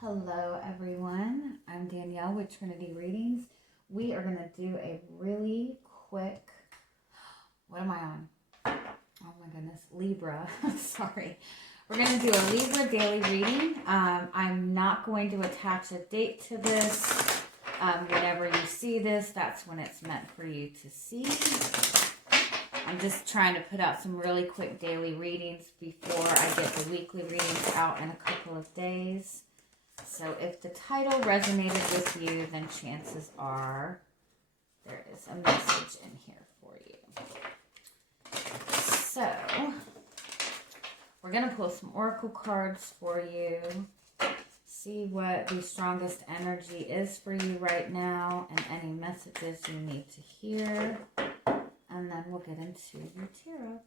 Hello everyone, I'm Danielle with Trinity Readings. We are going to do a really quick, what am I on? Oh my goodness, Libra, sorry. We're going to do a Libra Daily Reading. I'm not going to attach a date to this. Whenever you see this, that's when it's meant for you to see. I'm just trying to put out some really quick daily readings before I get the weekly readings out in a couple of days. So if the title resonated with you, then chances are there is a message in here for you. So we're going to pull some oracle cards for you. See what the strongest energy is for you right now and any messages you need to hear. And then we'll get into your tarot.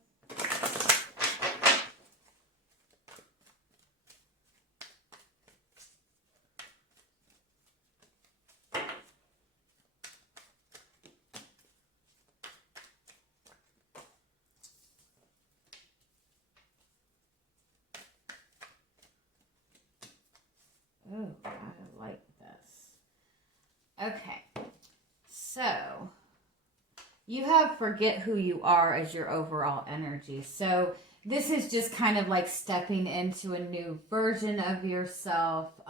Oh, I like this. Okay, so you have forget who you are as your overall energy. So this is just kind of like stepping into a new version of yourself. It's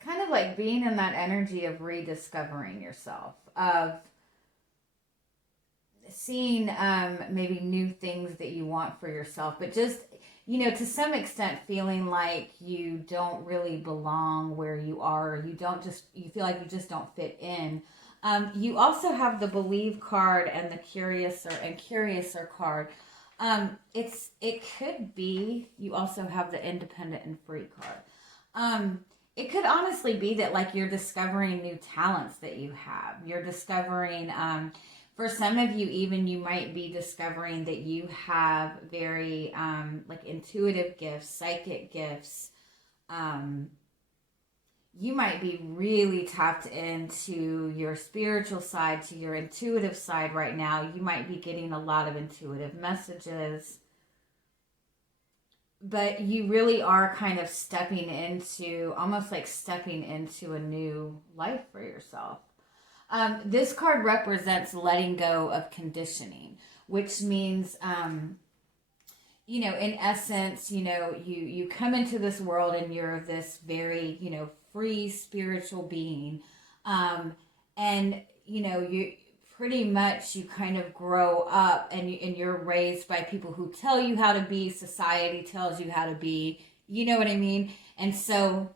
kind of like being in that energy of rediscovering yourself, of seeing maybe new things that you want for yourself, but just, you know, to some extent feeling like you don't really belong where you are, or you feel like you just don't fit in. You also have the Believe card and the Curiouser card. It could be, you also have the Independent and Free card. It could honestly be that like you're discovering new talents that you have. You're discovering, for some of you, even you might be discovering that you have very like intuitive gifts, psychic gifts. You might be really tapped into your spiritual side, to your intuitive side right now. You might be getting a lot of intuitive messages. But you really are kind of almost like stepping into a new life for yourself. This card represents letting go of conditioning, which means, you know, in essence, you know, you come into this world and you're this very, you know, free spiritual being. And, you know, you pretty much, you kind of grow up and you're raised by people who tell you how to be, society tells you how to be, you know what I mean? And so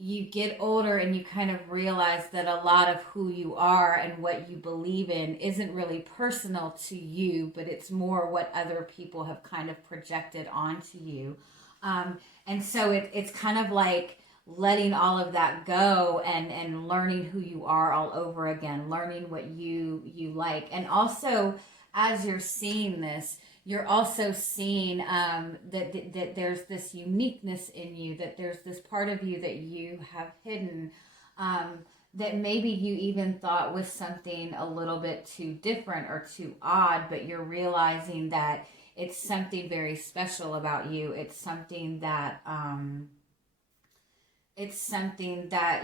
you get older and you kind of realize that a lot of who you are and what you believe in isn't really personal to you, but it's more what other people have kind of projected onto you. And so it's kind of like letting all of that go and learning who you are all over again, learning what you like. And also, as you're seeing this, you're also seeing that there's this uniqueness in you, that there's this part of you that you have hidden, that maybe you even thought was something a little bit too different or too odd, but you're realizing that it's something very special about you. It's something that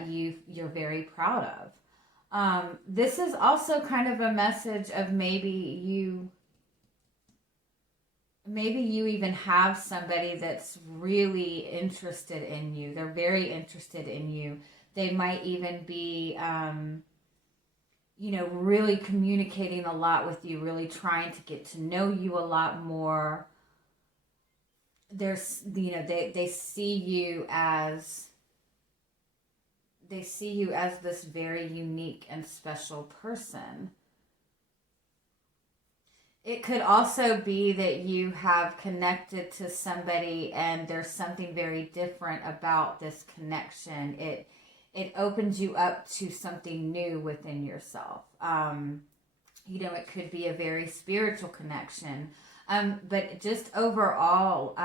you're very proud of. This is also kind of a message of maybe you even have somebody that's really interested in you. They're very interested in you. They might even be, you know, really communicating a lot with you, really trying to get to know you a lot more. There's, you know, they see you as this very unique and special person. It could also be that you have connected to somebody and there's something very different about this connection. It opens you up to something new within yourself. You know, it could be a very spiritual connection. But just overall,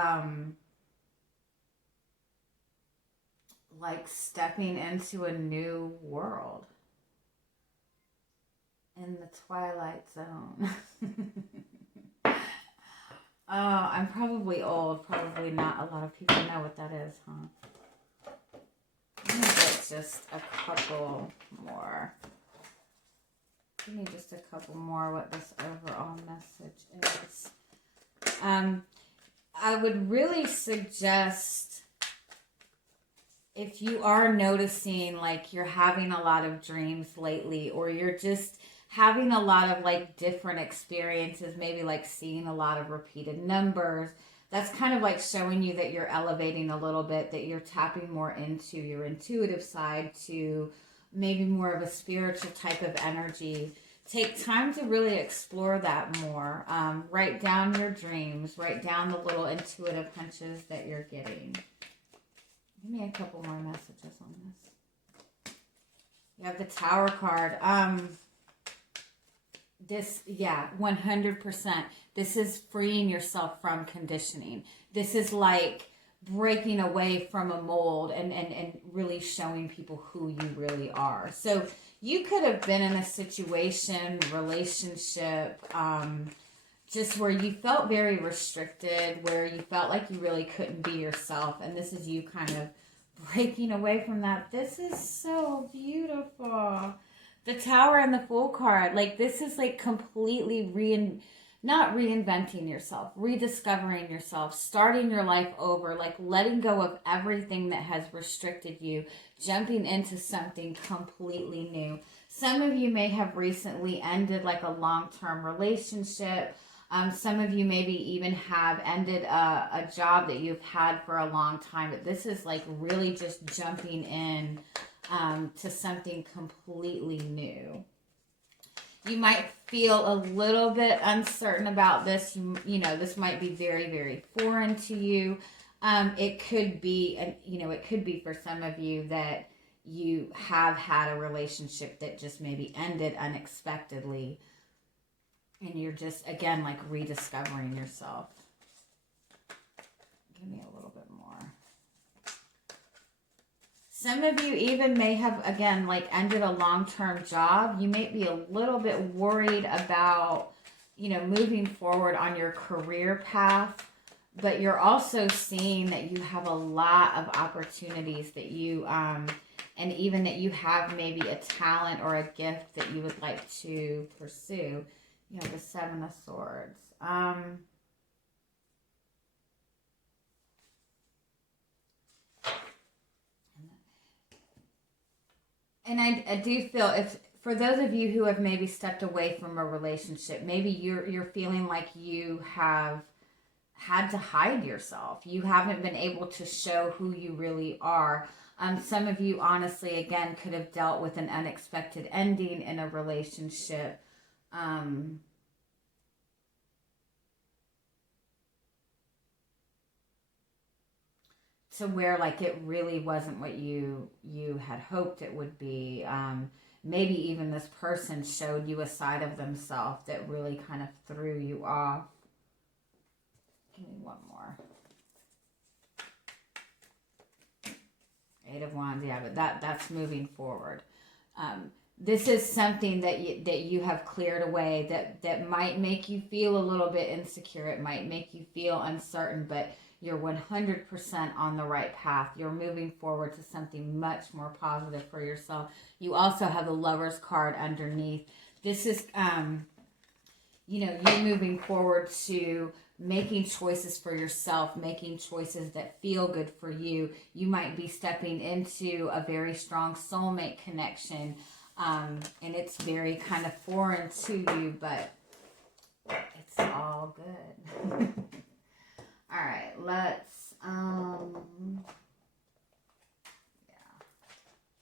like stepping into a new world. In the Twilight Zone. I'm probably old. Probably not a lot of people know what that is, huh? Let me get just a couple more. Give me just a couple more what this overall message is. I would really suggest, if you are noticing like you're having a lot of dreams lately, or you're just having a lot of like different experiences, maybe like seeing a lot of repeated numbers, that's kind of like showing you that you're elevating a little bit, that you're tapping more into your intuitive side, to maybe more of a spiritual type of energy. Take time to really explore that more. Write down your dreams. Write down the little intuitive hunches that you're getting. Give me a couple more messages on this. You have the Tower card. This, yeah, 100%. This is freeing yourself from conditioning. This is like breaking away from a mold and really showing people who you really are. So you could have been in a situation, relationship, just where you felt very restricted, where you felt like you really couldn't be yourself. And this is you kind of breaking away from that. This is so beautiful. The Tower and the Fool card. Like, this is like completely not reinventing yourself, rediscovering yourself, starting your life over, like letting go of everything that has restricted you, jumping into something completely new. Some of you may have recently ended like a long-term relationship. Some of you maybe even have ended a job that you've had for a long time. But this is like really just jumping in to something completely new. You might feel a little bit uncertain about this. You know, this might be very, very foreign to you. It could be, it could be for some of you that you have had a relationship that just maybe ended unexpectedly. And you're just, again, like rediscovering yourself. Give me a little bit more. Some of you even may have, again, like ended a long-term job. You may be a little bit worried about, moving forward on your career path. But you're also seeing that you have a lot of opportunities that you, and even that you have maybe a talent or a gift that you would like to pursue. The Seven of Swords. And I do feel, if for those of you who have maybe stepped away from a relationship, maybe you're feeling like you have had to hide yourself. You haven't been able to show who you really are. Some of you, honestly, again, could have dealt with an unexpected ending in a relationship. To where like it really wasn't what you had hoped it would be. Maybe even this person showed you a side of themselves that really kind of threw you off. Give me one more. Eight of Wands, yeah, but that's moving forward. This is something that you have cleared away that might make you feel a little bit insecure. It might make you feel uncertain, but you're 100% on the right path. You're moving forward to something much more positive for yourself. You also have the Lover's card underneath. This is, you're moving forward to making choices for yourself, making choices that feel good for you. You might be stepping into a very strong soulmate connection, and it's very kind of foreign to you, but it's all good. All right, let's, yeah.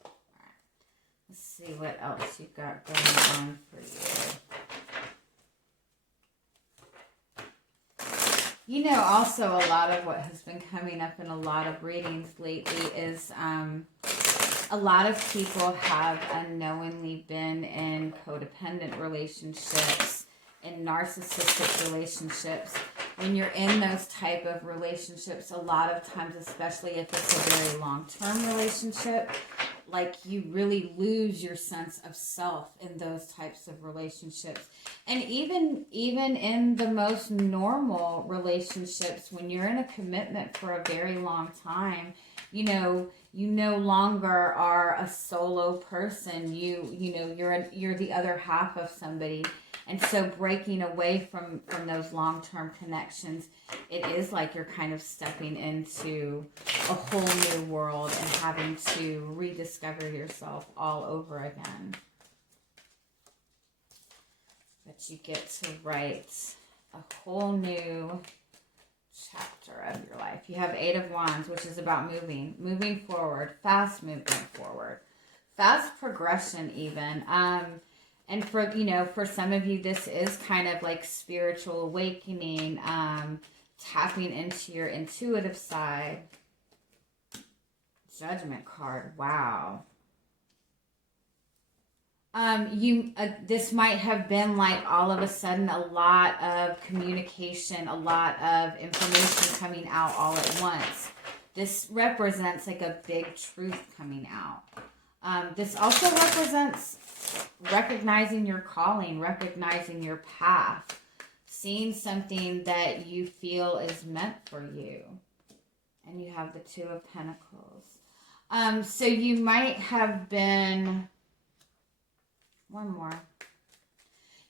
All right. Let's see what else you've got going on for you. Also a lot of what has been coming up in a lot of readings lately is a lot of people have unknowingly been in codependent relationships, in narcissistic relationships. When you're in those type of relationships, a lot of times, especially if it's a very long-term relationship, like you really lose your sense of self in those types of relationships. And even in the most normal relationships, when you're in a commitment for a very long time, you no longer are a solo person. You're the other half of somebody. And so breaking away from those long-term connections, it is like you're kind of stepping into a whole new world and having to rediscover yourself all over again. But you get to write a whole new chapter of your life. You have 8 of Wands, which is about moving forward, fast movement forward, fast progression even. And for some of you, this is kind of like spiritual awakening, tapping into your intuitive side. Judgment card. Wow. This might have been like all of a sudden a lot of communication, a lot of information coming out all at once. This represents like a big truth coming out. This also represents recognizing your calling, recognizing your path, seeing something that you feel is meant for you. And you have the 2 of Pentacles. So you might have been, one more.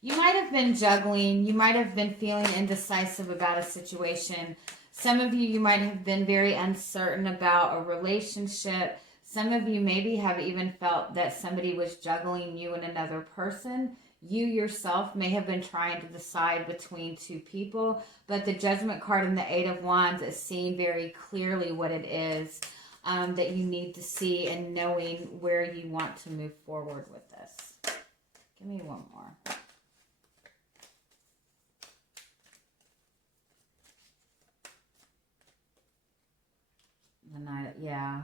You might have been juggling. You might have been feeling indecisive about a situation. Some of you might have been very uncertain about a relationship. Some of you maybe have even felt that somebody was juggling you and another person. You yourself may have been trying to decide between 2 people, but the Judgment card and the 8 of Wands is seeing very clearly what it is that you need to see and knowing where you want to move forward with this. Give me one more. The Knight, yeah.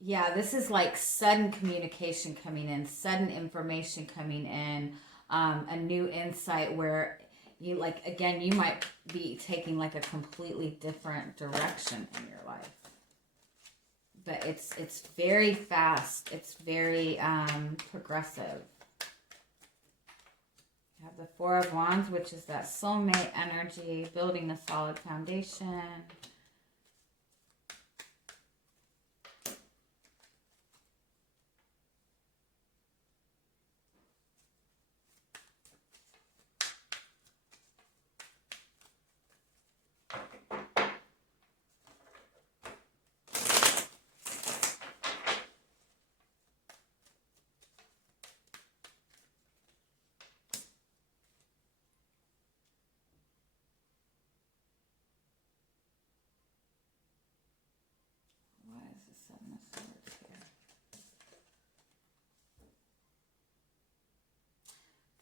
Yeah, this is like sudden communication coming in, sudden information coming in, a new insight where you like, again, you might be taking like a completely different direction in your life. But it's very fast. It's very progressive. You have the 4 of Wands, which is that soulmate energy, building a solid foundation.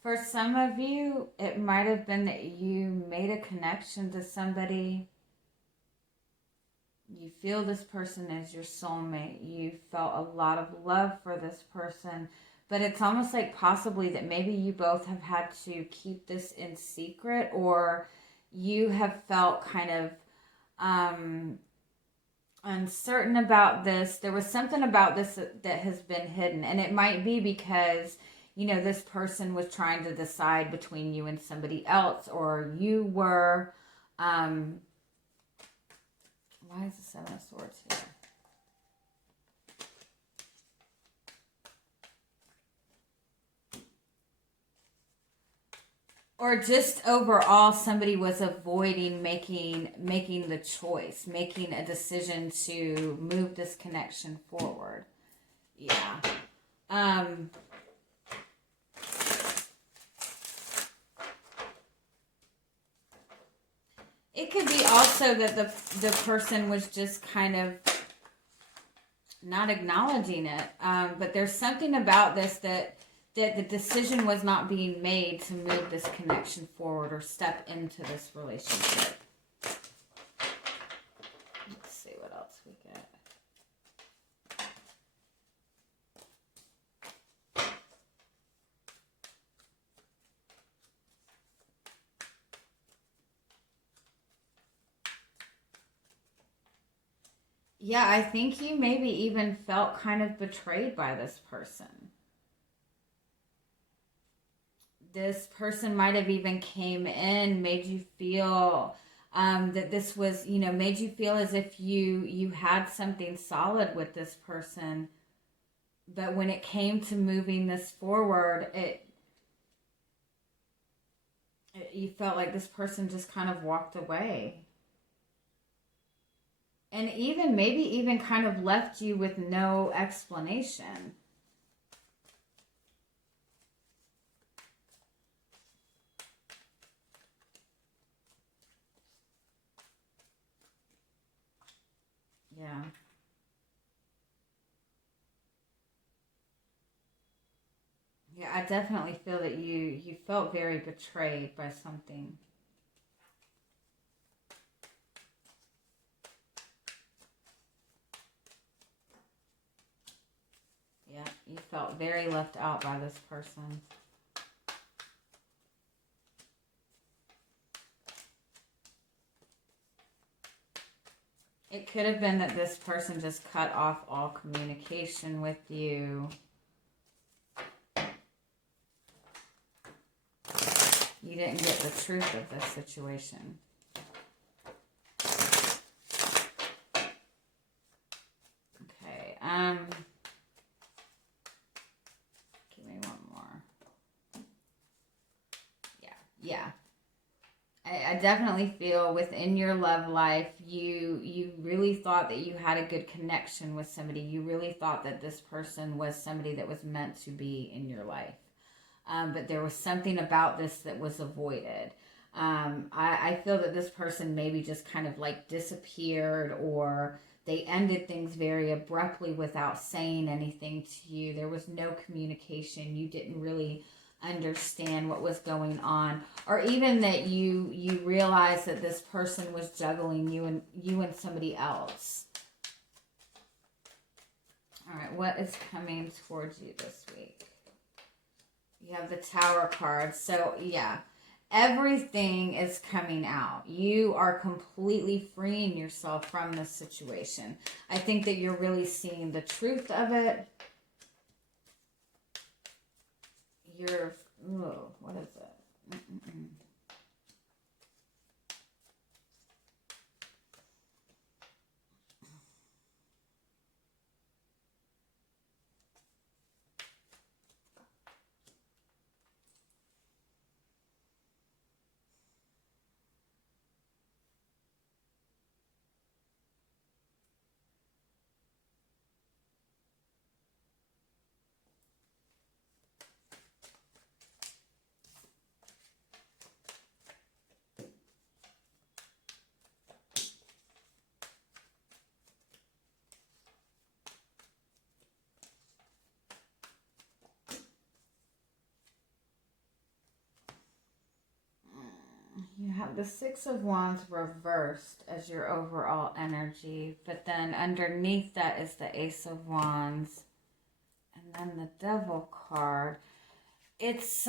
For some of you, it might have been that you made a connection to somebody. You feel this person as your soulmate. You felt a lot of love for this person. But it's almost like possibly that maybe you both have had to keep this in secret, or you have felt kind of uncertain about this. There was something about this that has been hidden. And it might be because this person was trying to decide between you and somebody else, or you were, why is the 7 of Swords here? Or just overall, somebody was avoiding making the choice, making a decision to move this connection forward. Yeah. It could be also that the person was just kind of not acknowledging it. But there's something about this that the decision was not being made to move this connection forward or step into this relationship. Let's see what else we get. Yeah, I think you maybe even felt kind of betrayed by this person. This person might have even came in, made you feel that this was, made you feel as if you had something solid with this person, but when it came to moving this forward, you felt like this person just kind of walked away, and even maybe even kind of left you with no explanation. Yeah. Yeah, I definitely feel that you felt very betrayed by something. Yeah, you felt very left out by this person. It could have been that this person just cut off all communication with you. You didn't get the truth of this situation. Okay, give me one more. Yeah. I definitely feel within your love life, you really thought that you had a good connection with somebody. You really thought that this person was somebody that was meant to be in your life. But there was something about this that was avoided. I feel that this person maybe just kind of like disappeared, or they ended things very abruptly without saying anything to you. There was no communication. You didn't really understand what was going on, or even that you realized that this person was juggling you and somebody else. All right, what is coming towards you this week? You have the Tower card. So, yeah, everything is coming out. You are completely freeing yourself from this situation. I think that you're really seeing the truth of it. What is it? Mm-mm-mm. You have the Six of Wands reversed as your overall energy, but then underneath that is the Ace of Wands, and then the Devil card. It's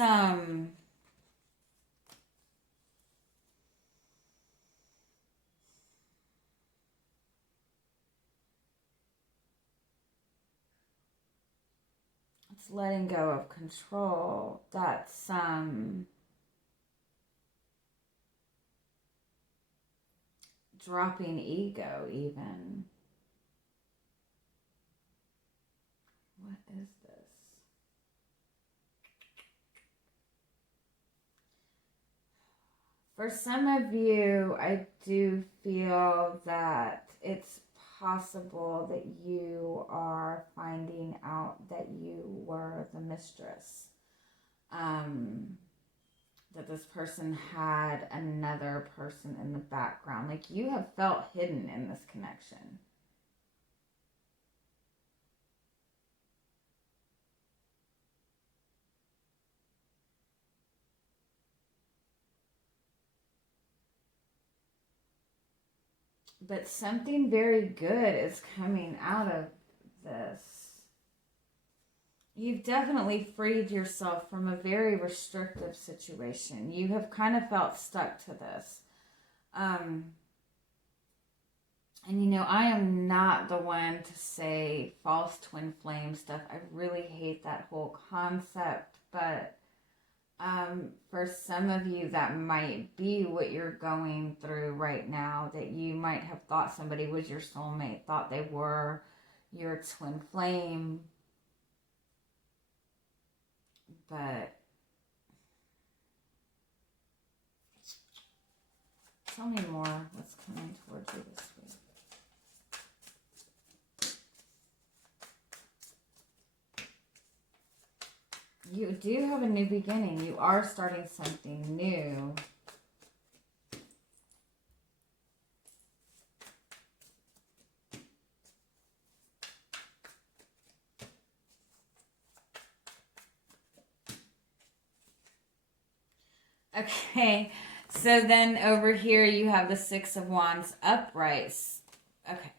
it's letting go of control. That's dropping ego even. What is this? For some of you, I do feel that it's possible that you are finding out that you were the mistress. That this person had another person in the background. Like, you have felt hidden in this connection. But something very good is coming out of this. You've definitely freed yourself from a very restrictive situation. You have kind of felt stuck to this. And you know, I am not the one to say false twin flame stuff. I really hate that whole concept, but for some of you, that might be what you're going through right now. That you might have thought somebody was your soulmate, thought they were your twin flame, but tell me more. What's coming towards you this week? You do have a new beginning. You are starting something new. Okay, so then over here you have the Six of Wands uprights. Okay.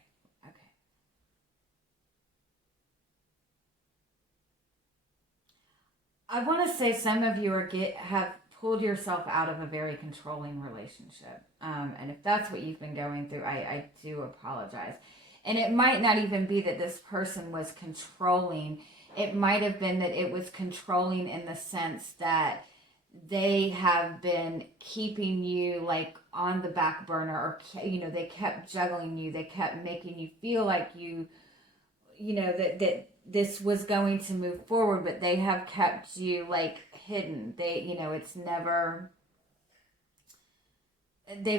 I want to say some of you have pulled yourself out of a very controlling relationship. And if that's what you've been going through, I do apologize. And it might not even be that this person was controlling. It might have been that it was controlling in the sense that they have been keeping you like on the back burner, or they kept juggling you. They kept making you feel like that this was going to move forward, but they have kept you like hidden. They've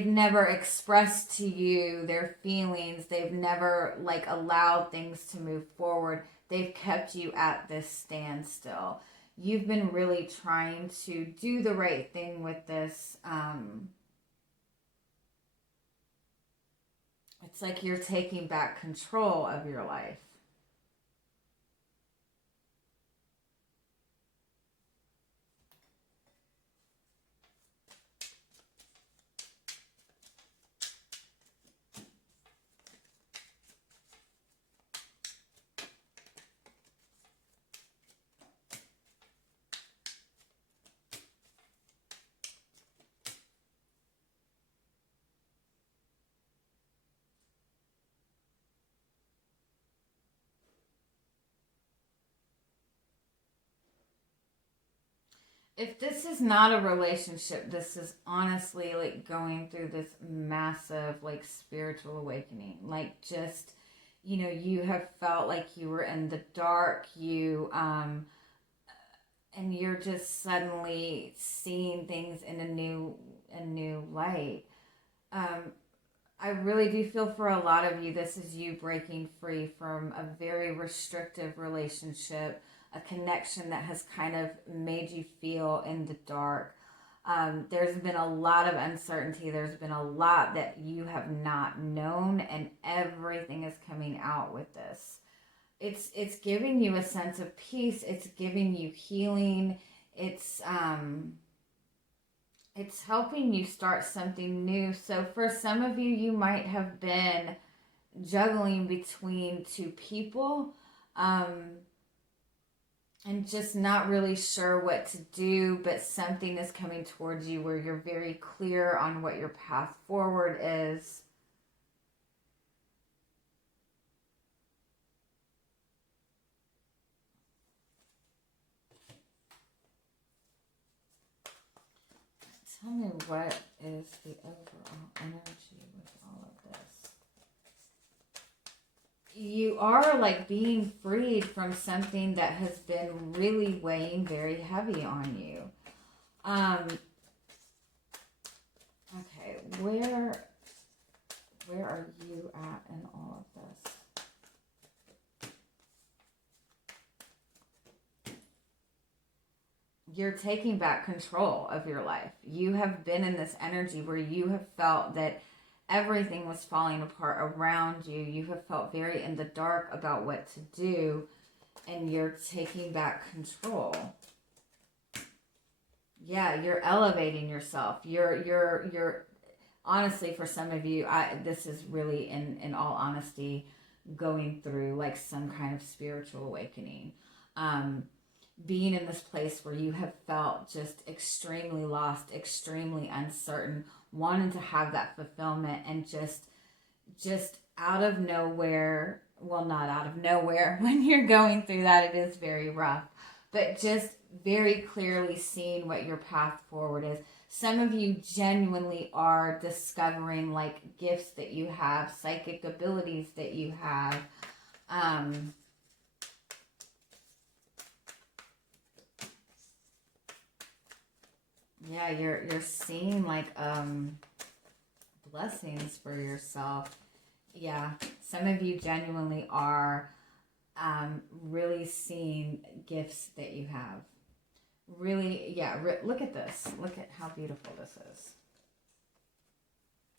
never expressed to you their feelings. They've never like allowed things to move forward. They've kept you at this standstill. You've been really trying to do the right thing with this. It's like you're taking back control of your life. If this is not a relationship, this is honestly like going through this massive like spiritual awakening. Like just, you have felt like you were in the dark, and you're just suddenly seeing things in a new light. I really do feel for a lot of you, this is you breaking free from a very restrictive relationship, a connection that has kind of made you feel in the dark. There's been a lot of uncertainty. There's been a lot that you have not known, and everything is coming out with this. It's giving you a sense of peace. It's giving you healing. It's helping you start something new. So for some of you, you might have been juggling between two people, and just not really sure what to do, but something is coming towards you where you're very clear on what your path forward is. Tell me, what is the overall energy with all of this? You are like being freed from something that has been really weighing very heavy on you. Okay, where are you at in all of this? You're taking back control of your life. You have been in this energy where you have felt that everything was falling apart around you. You have felt very in the dark about what to do, and you're taking back control. Yeah, you're elevating yourself. You're honestly, for some of you, this is really in all honesty going through like some kind of spiritual awakening. Being in this place where you have felt just extremely lost, extremely uncertain, wanting to have that fulfillment, and just out of nowhere, well, not out of nowhere, when you're going through that, it is very rough, but just very clearly seeing what your path forward is. Some of you genuinely are discovering like gifts that you have, psychic abilities that you have. Yeah, you're seeing like blessings for yourself. Yeah, some of you genuinely are really seeing gifts that you have. Really, yeah, look at this. Look at how beautiful this is.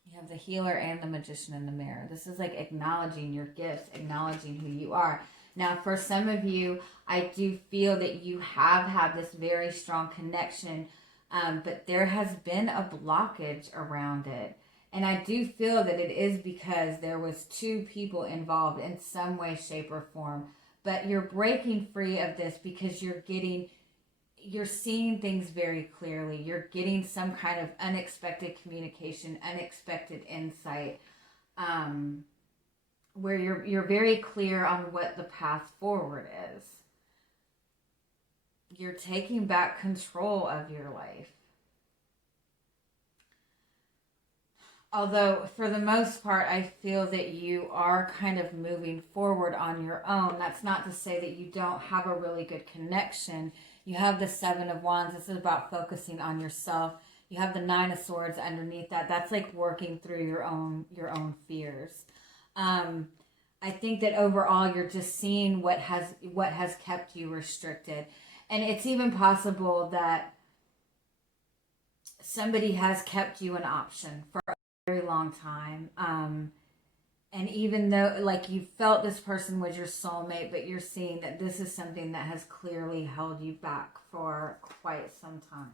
You have the healer and the magician in the mirror. This is like acknowledging your gifts, acknowledging who you are. Now, for some of you, I do feel that you have had this very strong connection, but there has been a blockage around it. And I do feel that it is because there was two people involved in some way, shape, or form. But you're breaking free of this because you're seeing things very clearly. You're getting some kind of unexpected communication, unexpected insight, where you're very clear on what the path forward is. You're taking back control of your life. Although, for the most part, I feel that you are kind of moving forward on your own. That's not to say that you don't have a really good connection. You have the Seven of Wands. This is about focusing on yourself. You have the Nine of Swords underneath that. That's like working through your own fears. I think that overall you're just seeing what has kept you restricted. And it's even possible that somebody has kept you an option for a very long time. And even though like you felt this person was your soulmate, but you're seeing that this is something that has clearly held you back for quite some time.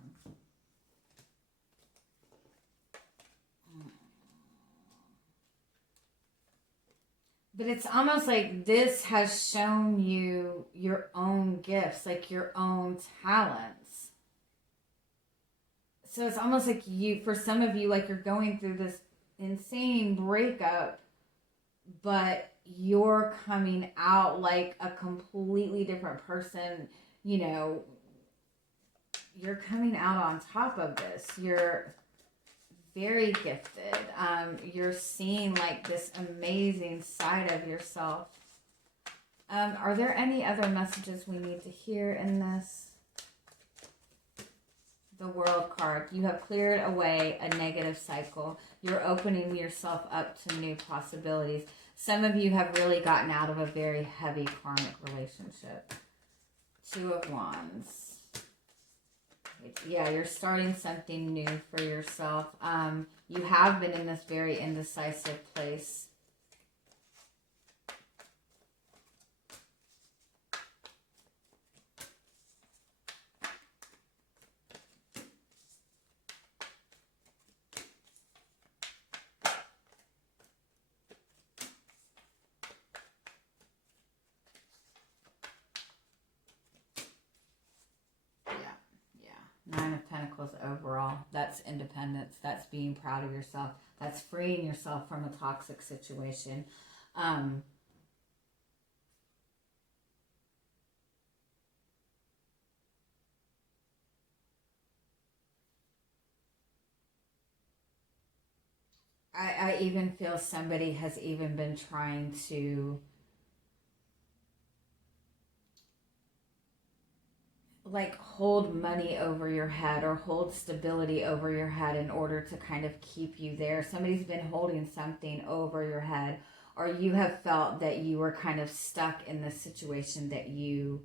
But it's almost like this has shown you your own gifts, like your own talents. So it's almost like for some of you, like you're going through this insane breakup, but you're coming out like a completely different person. You're coming out on top of this. You're very gifted. You're seeing like this amazing side of yourself. Are there any other messages we need to hear in this? The World card. You have cleared away a negative cycle. You're opening yourself up to new possibilities. Some of you have really gotten out of a very heavy karmic relationship. Two of Wands. Yeah, you're starting something new for yourself. You have been in this very indecisive place. Nine of Pentacles overall. That's independence. That's being proud of yourself. That's freeing yourself from a toxic situation. I even feel somebody has even been trying to like hold money over your head or hold stability over your head in order to kind of keep you there. Somebody's been holding something over your head, or you have felt that you were kind of stuck in the situation that you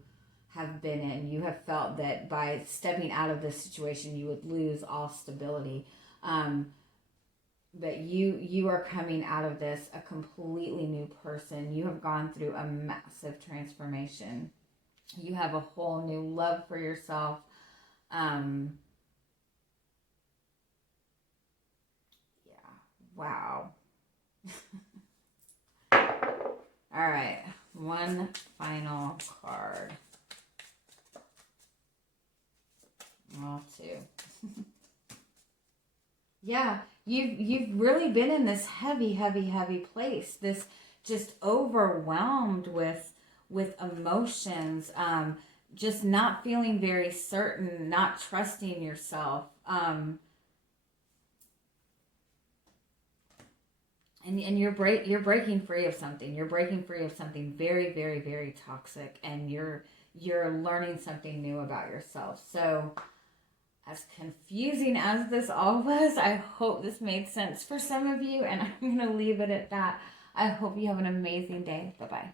have been in. You have felt that by stepping out of this situation, you would lose all stability. But you are coming out of this a completely new person. You have gone through a massive transformation. You have a whole new love for yourself. Yeah. Wow. All right. One final card. Well, two. Yeah. You've really been in this heavy, heavy, heavy place. This just overwhelmed with emotions, just not feeling very certain, not trusting yourself. And you're breaking free of something. You're breaking free of something very, very, very toxic, and you're learning something new about yourself. So, as confusing as this all was, I hope this made sense for some of you, and I'm going to leave it at that. I hope you have an amazing day. Bye-bye.